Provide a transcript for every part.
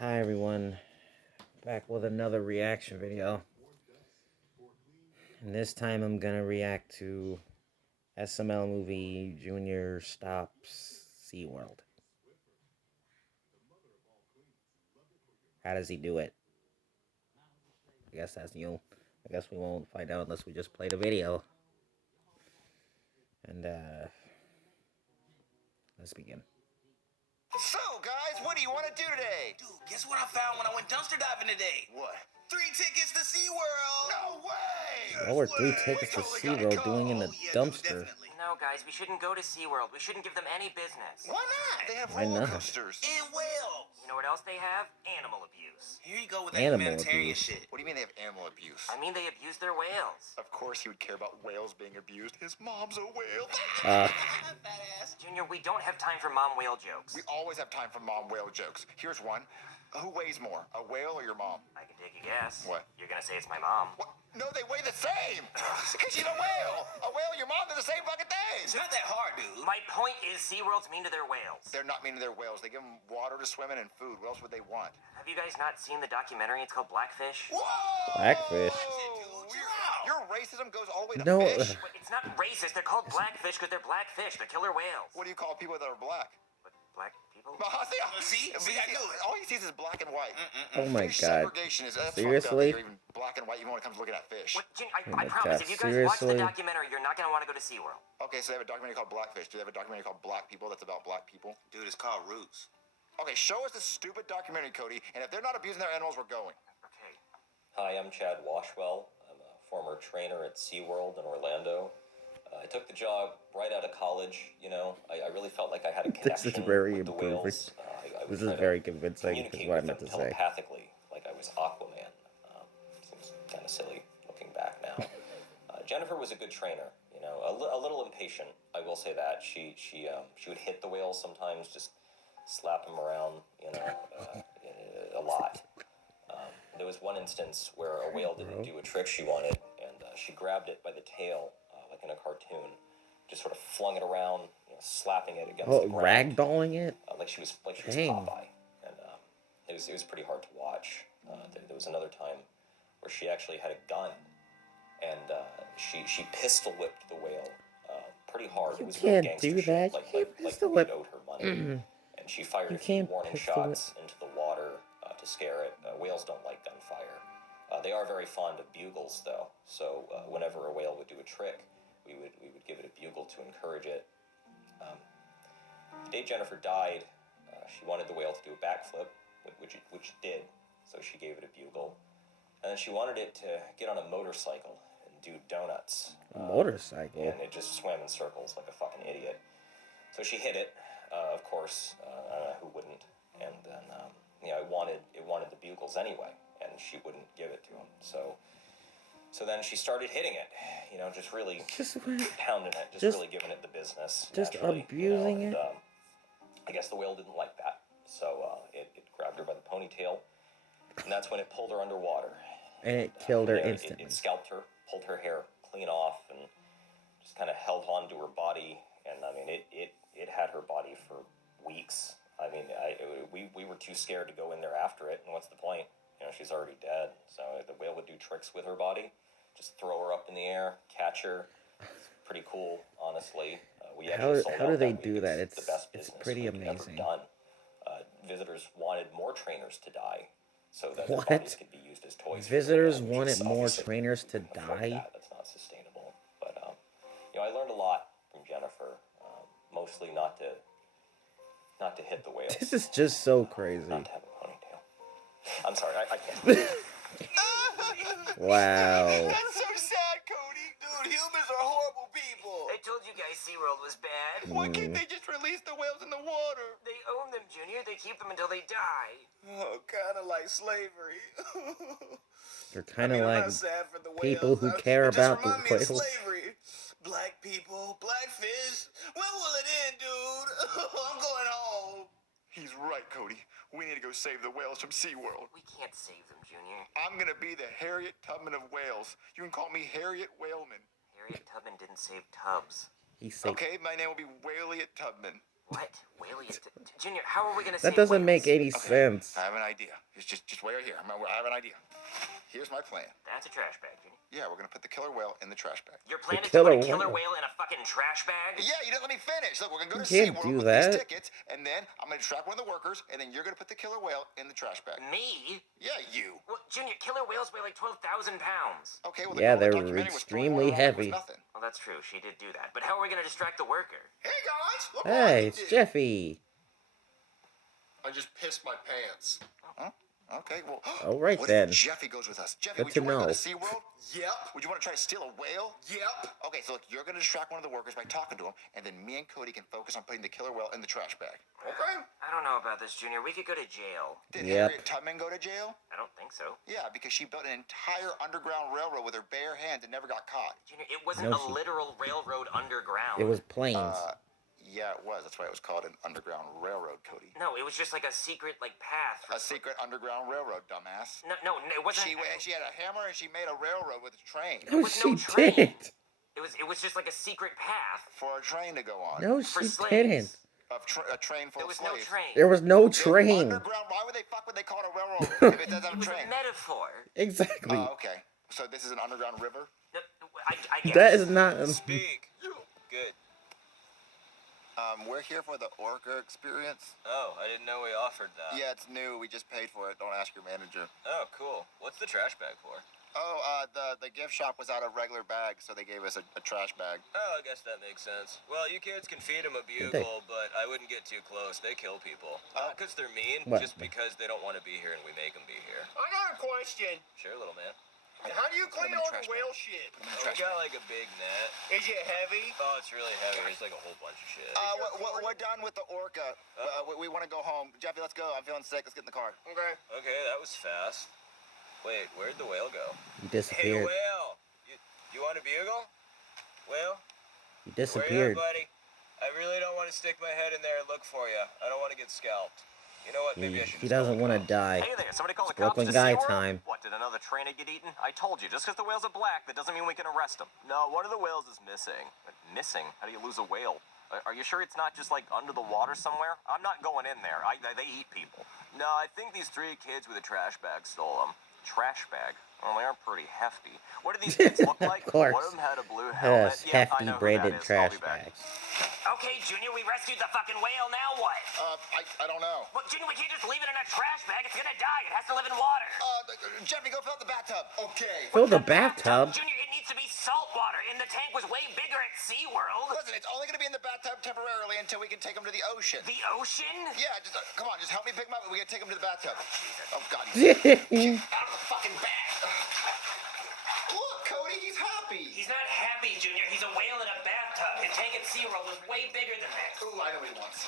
Hi everyone, back with another reaction video. And this time I'm gonna react to SML movie Junior Stops SeaWorld. How does he do it? I guess that's new. I guess we won't find out unless we just play the video. And let's begin. So, guys, what do you want to do today? Dude, guess what I found when I went dumpster diving today? What? 3 tickets to SeaWorld! No way! What were 3 tickets to SeaWorld doing in the dumpster? Dude, No, guys, we shouldn't go to SeaWorld. We shouldn't give them any business. why not? They have Why roller not? coasters. And whales. You know what else they have? Animal abuse. Here you go with that Animal humanitarian abuse. shit. What do you mean they have animal abuse? I mean, they abuse their whales. Of course he would care about whales being abused. His mom's a whale. Badass. Junior, we don't have time for mom whale jokes. We always have time for mom whale jokes. Here's one. Who weighs more, a whale or your mom? I can take a guess. What? You're gonna say it's my mom. What? No, they weigh the same. Because she's a whale. A whale and your mom, they're the same fucking It's thing. not that hard, dude. My point is SeaWorld's mean to their whales. They're not mean to their whales. They give them water to swim in and food. What else would they want? Have you guys not seen the documentary? It's called Blackfish. Whoa! Blackfish. Dude, chill out. Your racism goes all the way to No. fish? But it's not racist. They're called blackfish because they're black fish. They're killer whales. What do you call people that are black? But black people? See, I knew it. All he sees is black and white. Oh my Fish god. segregation is that's Seriously? fucked up that you're even black and white even when it comes to looking at fish. What, Junior, Oh I my promise, God, if you guys watch the seriously? documentary, you're not gonna want to go to SeaWorld. Okay, so they have a documentary called Blackfish. Do they have a documentary called Black People that's about black people? Dude, it's called Roots. Okay, show us the stupid documentary, Cody, and if they're not abusing their animals, we're going. Okay. Hi, I'm Chad Washwell. I'm a former trainer at SeaWorld in Orlando. I took the job right out of college. You know, I really felt like I had a This connection is very with the improving. whales. I would This try is to very convincing, is communicate what I with meant them to say. telepathically, like I was Aquaman. Seems kind of silly looking back now. Jennifer was a good trainer. You know, a little impatient. I will say that she would hit the whales sometimes, just slap them around. You know, a lot. There was one instance where a whale didn't do a trick she wanted, and she grabbed it by the tail, like in a cartoon, just sort of flung it around, you know, slapping it against the ground, Ragdolling it? like she was Dang. Popeye, and it was pretty hard to watch. There was another time where she actually had a gun, and she pistol whipped the whale pretty hard. You It was real can't gangster do shit, that. You like can't we pistol whip. owed her money, and she fired You a few can't warning pistol shots into the water to scare it. Whales don't like gunfire. They are very fond of bugles, though. So whenever a whale would do a trick, we would give it a bugle to encourage it. The day Jennifer died, she wanted the whale to do a backflip, which it did. So she gave it a bugle, and then she wanted it to get on a motorcycle and do donuts. Motorcycle? And it just swam in circles like a fucking idiot. So she hit it, of course. Who wouldn't? And then you know, it wanted the bugles anyway, and she wouldn't give it to him. So then she started hitting it, you know, just really pounding it, just really giving it the business. Just naturally, abusing you know, it? and, I guess the whale didn't like that, so it grabbed her by the ponytail, and that's when it pulled her underwater. And it killed her You know, instantly. It scalped her, pulled her hair clean off, and just kind of held on to her body. And I mean, it had her body for weeks. I mean, we were too scared to go in there after it. And what's the point? You know, she's already dead. So the whale would do tricks with her body, just throw her up in the air, catch her. It's pretty cool, honestly. We actually sold How out do they week. do that? It's the best It's business pretty we've ever amazing. done. Visitors wanted more trainers to die, so that their What? bodies could be used as toys. for Visitors them, which wanted is more obviously trainers to couldn't afford die? that. That's not sustainable. But you know, I learned a lot from Jennifer. Mostly not to hit the whales. This is just so crazy. Not to have a ponytail. I'm sorry, I can't. Wow. That's so sad, Cody. Dude, humans are horrible people. I told you guys SeaWorld was bad. Why can't they just release the whales in the water? They own them, Junior. They keep them until they die. Oh, kind of like slavery. They're kind of I'm like not sad for the people whales. who care It just about the remind me of whales. slavery. Black people, black fish. When will it end, dude? I'm going home. He's right, Cody. We need to go save the whales from SeaWorld. We can't save them, Junior. I'm gonna be the Harriet Tubman of whales. You can call me Harriet Whaleman. Harriet Tubman didn't save Tubbs. He's safe. Okay, my name will be Whaleat Tubman. What? Whale? Junior, how are we gonna That save doesn't whales? make any Okay, sense. I have an idea. Just wait right here. I have an idea. Here's my plan. That's a trash bag, Junior. Yeah, we're gonna put the killer whale in the trash bag. Your plan The is to put a killer killer whale? whale in a fucking trash bag? Yeah, you didn't let me finish. Look, we're gonna go to You can't SeaWorld do with that. these tickets, and then I'm gonna distract one of the workers, and then you're gonna put the killer whale in the trash bag. Me? Yeah, you. Well, Junior, killer whales weigh like 12,000 pounds. Okay, well, Yeah, the they're documentary was extremely 41 and heavy. was nothing. Well, that's true. She did do that. But how are we gonna distract the worker? Hey guys, look what I Hey, can it's do. Jeffy. I just pissed my pants. Huh? Okay, well. All right, what then. if Jeffy goes with us? Jeffy, Good would to you want to go know. to SeaWorld? Yep. Would you want to try to steal a whale? Yep. Okay, so look, you're gonna distract one of the workers by talking to him, and then me and Cody can focus on putting the killer whale in the trash bag. Okay. I don't know about this, Junior. We could go to jail. Did Yep. Harriet Tubman go to jail? I don't think so. Yeah, because she built an entire underground railroad with her bare hands and never got caught. Junior, it wasn't No, a she- literal railroad underground. It was planes. Yeah, it was. That's why it was called an underground railroad, Cody. No, it was just like a secret, like, path. A secret underground railroad, dumbass. No, it wasn't. She had a hammer and she made a railroad with a train No, was no she train. didn't. It was just like a secret path. for a train to go on. No, For she slaves. didn't. A train full There of was no slaves. train. There was no It's train. Underground. Why would they call it a railroad if it doesn't have It a was train? a metaphor. Exactly. Okay. So this is an underground river. No, I guess. That is not. Speak. Good. We're here for the Orca experience. Oh, I didn't know we offered that. Yeah, it's new. We just paid for it. Don't ask your manager. Oh, cool. What's the trash bag for? Oh, the gift shop was out of regular bags, so they gave us a trash bag. Oh, I guess that makes sense. Well, you kids can feed them a they? bugle, but I wouldn't get too close. They kill people. Not because they're mean, What? just because they don't want to be here and we make them be here. I got a question. Sure, little man. How do you clean in the all trash the bag. whale shit? Oh, we got like a big net. Is it heavy? Oh, it's really heavy. There's like a whole bunch of shit. We're done with the Orca. We want to go home. Jeffy, let's go. I'm feeling sick. Let's get in the car. Okay. Okay, that was fast. Wait, where'd the whale go? You Hey, disappeared. whale! You want a bugle? Whale? You Where you disappeared. at, buddy? I really don't want to stick my head in there and look for you. I don't want to get scalped. You know what? Maybe I should He just go doesn't with want to cops. die. Hey there, somebody call the It's cops Brooklyn to guy SeaWorld? time. What, did another trainer get eaten? I told you, just because the whales are black, that doesn't mean we can arrest them. No, one of the whales is missing. Missing? How do you lose a whale? Are you sure it's not just like under the water somewhere? I'm not going in there. They eat people. No, I think these three kids with a trash bag stole them. Trash bag? Well, they are pretty hefty. What do these kids look like? Of course. One of them had a blue helmet. Yes, Yeah, I hefty know who braided that is. I'll trash be back. bags. Okay, Junior, we rescued the fucking whale. Now what? I don't know. Well, Junior, we can't just leave it in a trash bag. It's gonna die. It has to live in water. Jeffy, go fill up the bathtub. Okay. Fill the bathtub. Junior, it needs to be salt water, and the tank was way bigger at SeaWorld. Listen, it's only gonna be in the bathtub temporarily until we can take him to the ocean. The ocean? Yeah, just come on, just help me pick him up. We gotta take him to the bathtub. Oh God. He's Out of the fucking bag. Look, Cody, he's happy. He's not happy, Junior. He's a whale in a bathtub. His tank at SeaWorld was way bigger than this. Ooh, I know what he wants.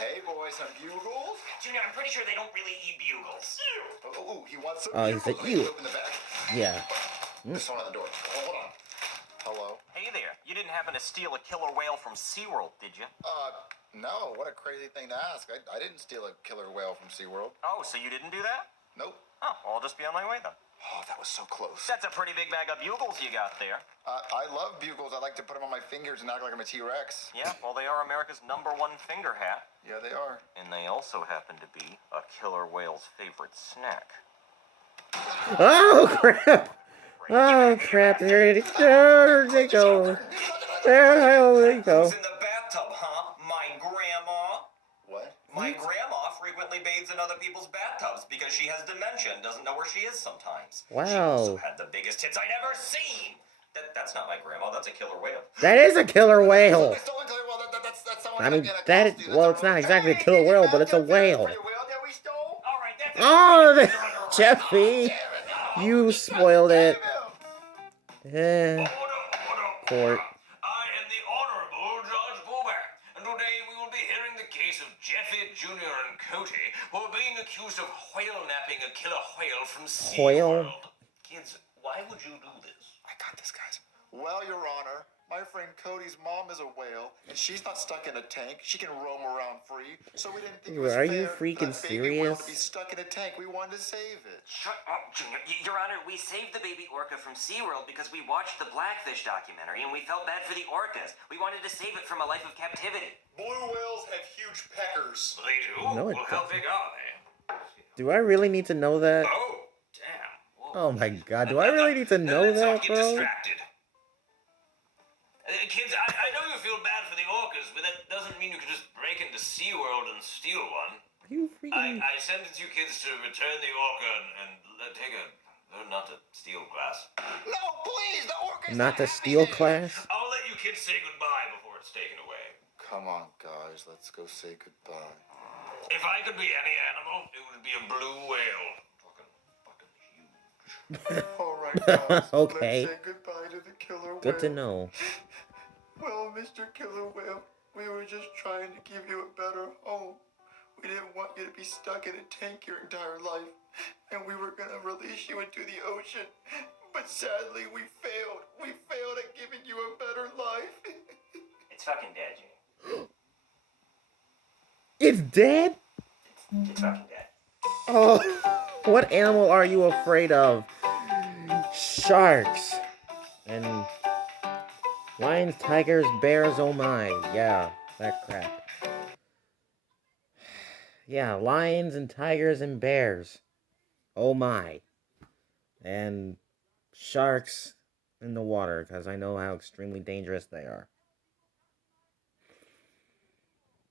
Hey, boys, some bugles. Junior, I'm pretty sure they don't really eat bugles. Ooh, he wants some Oh, he bugles. said, Okay, ew. Open the bag. Yeah. There's someone at the door. Hold on. Hello. Hey there. You didn't happen to steal a killer whale from SeaWorld, did you? No. What a crazy thing to ask. I didn't steal a killer whale from SeaWorld. Oh, so you didn't do that? Nope. Oh, well, I'll just be on my way then. Oh, that was so close. That's a pretty big bag of bugles you got there. I love bugles. I like to put them on my fingers and act like I'm a T-Rex. Yeah, well, they are America's #1 finger hat. Yeah, they are. And they also happen to be a killer whale's favorite snack. Oh crap! Oh crap! There they go. There they go. Who's in the bathtub, huh? My grandma? What? My grandma frequently bathes in other people's bathtubs because she has dementia and doesn't know where she is sometimes. She also Wow. had the biggest tits I'd ever seen. That's not my grandma. That's a killer whale. That is a killer whale. I stole a killer whale. That's someone I mean, in a that is, costume. well, That's it's not someone- exactly a Hey, killer did you whale, have but it's a that whale. for your whale that we stole? All right, that's Oh, Jeffy, you spoiled it. Eh, court. I am the Honorable Judge Boback, and today we will be hearing the case of Jeffy Jr. and Cody, who are being accused of whale napping a killer whale from SeaWorld. Whale? Kids, why would you do this? I got this, guys. Well, Your Honor, my friend Cody's mom is a whale, and she's not stuck in a tank. She can roam around free, so we didn't think it was Are you fair freaking for that baby whale to be serious? stuck in a tank. We wanted to save it. Shut up, Junior. Your Honor, we saved the baby orca from SeaWorld because we watched the Blackfish documentary and we felt bad for the orcas. We wanted to save it from a life of captivity. Blue whales have huge peckers. They do? No, it Well, how doesn't. big are they? Do I really need to know that? Oh, damn. Whoa. Oh my god, do I really need to know Let's not that, get bro? distracted. Kids, I know you feel bad for the orcas, but that doesn't mean you can just break into SeaWorld and steal one. Are you freaking... I sentence you kids to return the orca and take a... learn not to steal class. No, please, the orca's Not the happy steel there. class? I'll let you kids say goodbye before it's taken away. Come on, guys, let's go say goodbye. If I could be any animal, it would be a blue whale. Fucking huge. All right, guys. Okay. Let's say goodbye to the killer whale. Good to know. Well, Mr. Killer Whale, we were just trying to give you a better home. We didn't want you to be stuck in a tank your entire life, and we were gonna release you into the ocean. But sadly, we failed. We failed at giving you a better life. It's fucking dead, Junior. It's dead? It's fucking dead. Oh, what animal are you afraid of? Sharks. And lions, tigers, bears, oh my. Yeah, that crap. Yeah, lions and tigers and bears. Oh my. And sharks in the water, because I know how extremely dangerous they are.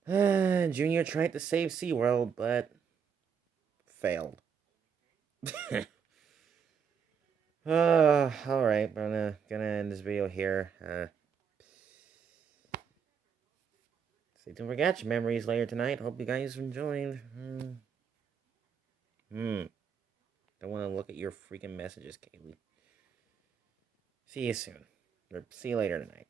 Junior tried to save SeaWorld, but failed. Alright, I'm gonna end this video here. Stay tuned for Gacha Memories later tonight. Hope you guys enjoyed. Don't want to look at your freaking messages, Kaylee. See you soon. Or see you later tonight.